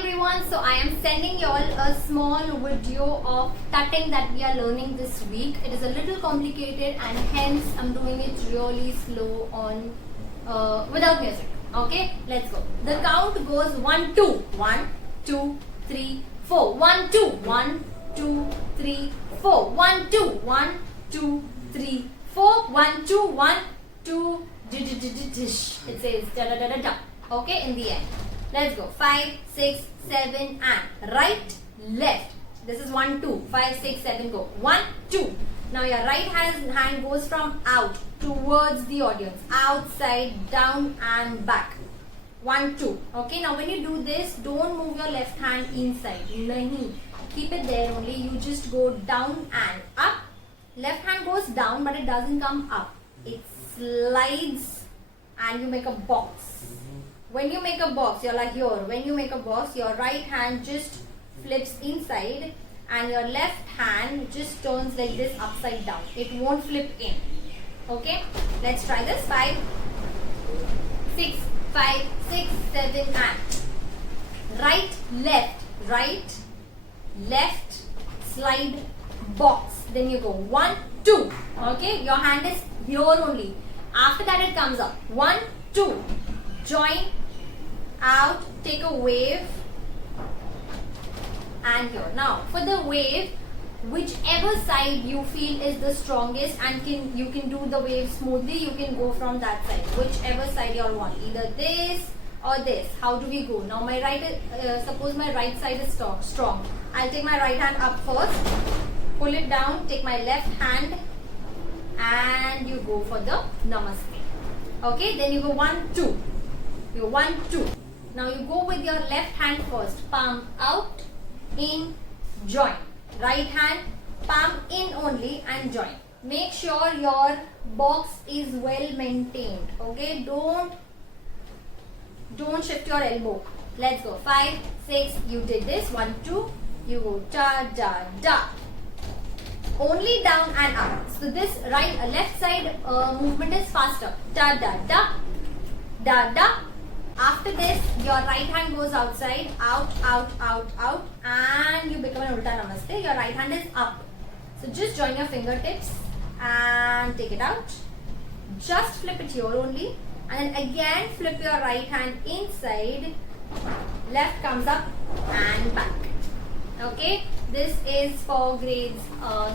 everyone, so I am sending you all a small video of tutting that we are learning this week. It is a little complicated and hence I'm doing it really slow on without music. Okay, let's go. The count goes 1 2 1 2 3 4 1 2 1 2 3 4 1 2 1 2 3 4 1 2 1 2 it says da da da da da. Okay, in the end. Let's go. 5, 6, 7 and right, left. This is 1, 2. 5, 6, 7 go. 1, 2. Now your right hand goes from out towards the audience. Outside, down and back. 1, 2. Okay, now when you do this, don't move your left hand inside. Nahi. Keep it there only. You just go down and up. Left hand goes down but it doesn't come up. It slides and you make a box. When you make a box, you're like here. When you make a box, your right hand just flips inside and your left hand just turns like this upside down. It won't flip in. Okay? Let's try this. 5, 6, 5, 6, 7 and right, left, slide, box. Then you go 1, 2. Okay? Your hand is here only. After that it comes up. 1, 2. Join, out, take a wave and here. Now for the wave, whichever side you feel is the strongest and you can do the wave smoothly, you can go from that side. Whichever side you all want, either this or this. How do we go? Now my suppose my right side is strong. I'll take my right hand up first, pull it down, take my left hand and you go for the namaste. Okay, then you go 1, 2. You 1, 2. Now you go with your left hand first. Palm out, in, join. Right hand, palm in only and join. Make sure your box is well maintained. Okay, don't shift your elbow. Let's go. 5, 6. You did this. 1, 2. You go da da da. Only down and up. So this left side movement is faster. Da da da da da. After this, your right hand goes outside, out, and you become an Ulta Namaste. Your right hand is up. So just join your fingertips and take it out. Just flip it here only. And then again flip your right hand inside. Left comes up and back. Okay, this is for grades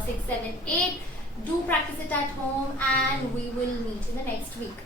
6, 7, 8. Do practice it at home and we will meet in the next week.